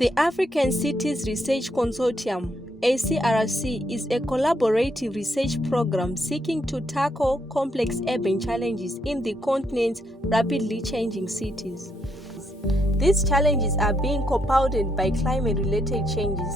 The African Cities Research Consortium, ACRC, is a collaborative research program seeking to tackle complex urban challenges in the continent's rapidly changing cities. These challenges are being compounded by climate-related changes.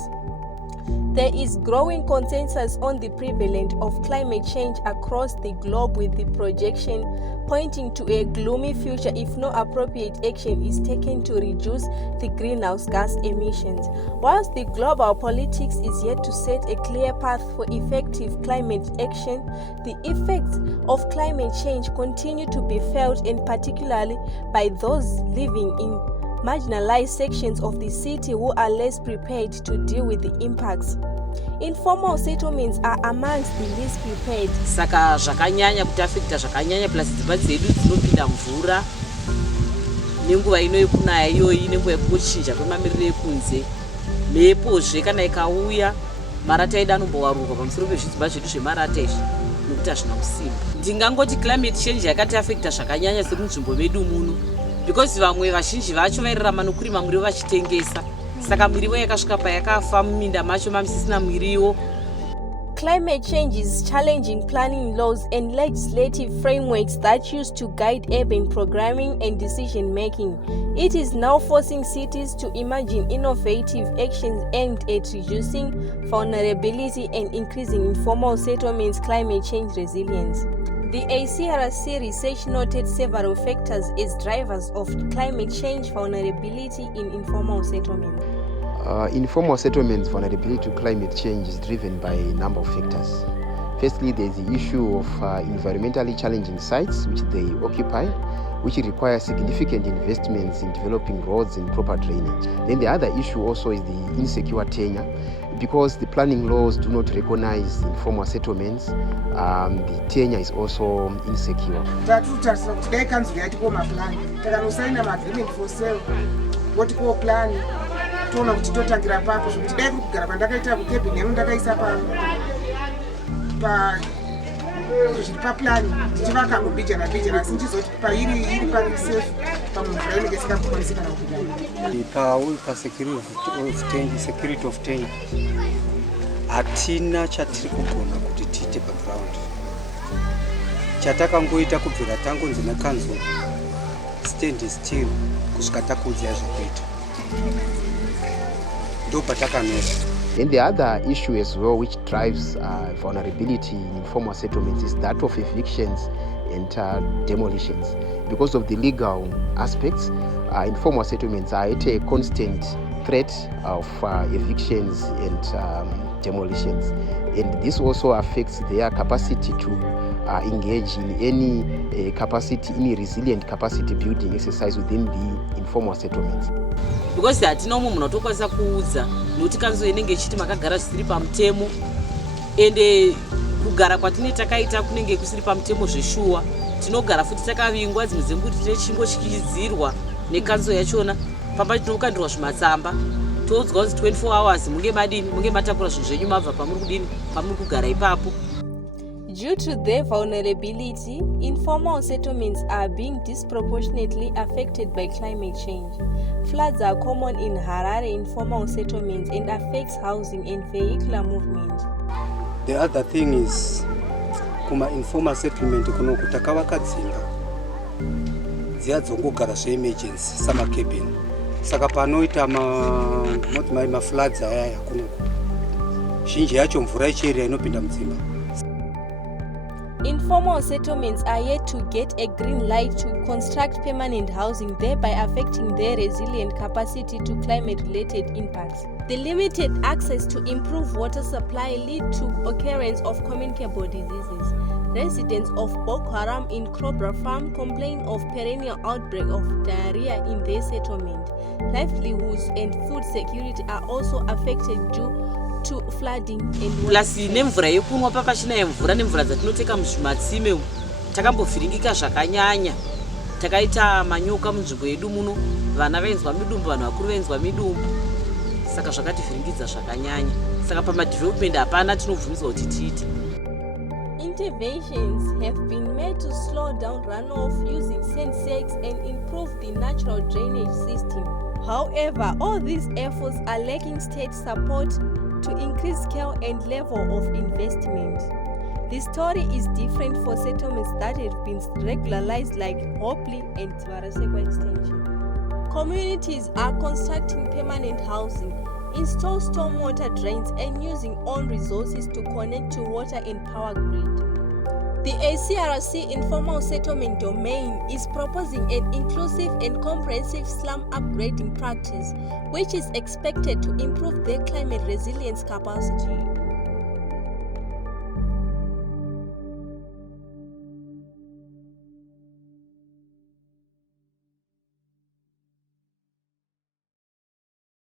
There is growing consensus on the prevalence of climate change across the globe, with the projection pointing to a gloomy future if no appropriate action is taken to reduce the greenhouse gas emissions. Whilst the global politics is yet to set a clear path for effective climate action, the effects of climate change continue to be felt, and particularly by those living in marginalised sections of the city who are less prepared to deal with the impacts. Informal settlements are amongst the least prepared. Saka zvakanyanya kutafekta zvakanyanya plus dzimba dzedu dzinopinda mvura nenguva inoikunaya iyoyi nenguva yekuchinja kwemamiriro ekunze. Mhepozve kana ikauya marata edu anombowaruka pamusoro pezvidzimba zvedu zvemarata izvi nekuti hazvina kusimba. Ndingangoti climate change yakatiafekta zvakanyanya semunzvimbo medu muno, because vamwe vazhinji vacho vairarama nokurima muriwo vachitengesa, saka miriwo yakasvika payakafa muminda macho mamusisina miriwo. Climate change is challenging planning laws and legislative frameworks that used to guide urban programming and decision making. It is now forcing cities to imagine innovative actions aimed at reducing vulnerability and increasing informal settlements' climate change resilience. The ACRC research noted several factors as drivers of climate change vulnerability in informal settlements. Informal settlements' vulnerability to climate change is driven by a number of factors. Firstly, there is the issue of environmentally challenging sites which they occupy, which require significant investments in developing roads and proper drainage. Then the other issue also is the insecure tenure. Because the planning laws do not recognize informal settlements, the tenure is also insecure. Security of tenure hatina chatiri kugona kuti tiite paground. Chatakangoita kubvira tangonzi nakanzwa stand still kusvika takuudza zvekuita ndo patakamera. And the other issue as well which drives vulnerability in informal settlements is that of evictions and demolitions. Because of the legal aspects, informal settlements are at a constant threat of evictions and demolitions. And this also affects their capacity to engage in any any resilient capacity building exercise within the informal settlements. Because hatina umwe munhu atokwanisa kuudza nokuti kanzo inenge ichiti makagara zvisiri pamutemo, ende kugara kwatine takaita kunenge kusiri pamutemo zveshuwa. Tinogara futi takavingwa, dzimwe dzenguti tine chingotyidzirwa nekanzo yachona. Pamba tinokandirwa zvimatsamba toudzwa kuti 24 hours munge madini, munge matakura zvinhu zvenyu mabva pamuri kudini, pamuri kugara ipapo. Due to their vulnerability, informal settlements are being disproportionately affected by climate change. Floods are common in Harare informal settlements and affects housing and vehicular movement. The other thing is kuma informal settlement kuno kutakavakadzinga dziya dzongogara zveemergency samacabin. Saka panoita mafloods ayaya kunoku zhinji yacho mvura ichierera inopinda mudzimba. Informal settlements are yet to get a green light to construct permanent housing, thereby affecting their resilient capacity to climate-related impacts. The limited access to improved water supply lead to occurrence of communicable diseases. Residents of Boko Haram in Crowborough farm complain of perennial outbreak of diarrhea in their settlement. Livelihoods and food security are also affected due to flooding and plus nemvura yekunwa papachina mvura nemvura dzatinoteka muzvimatsime takambovhiringika zvakanyanya. Takaita manyoka munzvimbo yedu muno, vana vainzwa midumbu, vanhu vakuru vainzwa midumbu, saka zvakativhiringidza zvakanyanya. Saka pamadevelopment hapana tinobvumidzwa kuti tiite. Interventions have been made to slow down runoff using sand sacks and improve the natural drainage system. However, all these efforts are lacking state support to increase scale and level of investment. The story is different for settlements that have been regularized like Hopley and Dzivakwi extension. Communities are constructing permanent housing, install stormwater drains and using own resources to connect to water and power grid. The ACRC informal settlement domain is proposing an inclusive and comprehensive slum upgrading practice, which is expected to improve their climate resilience capacity.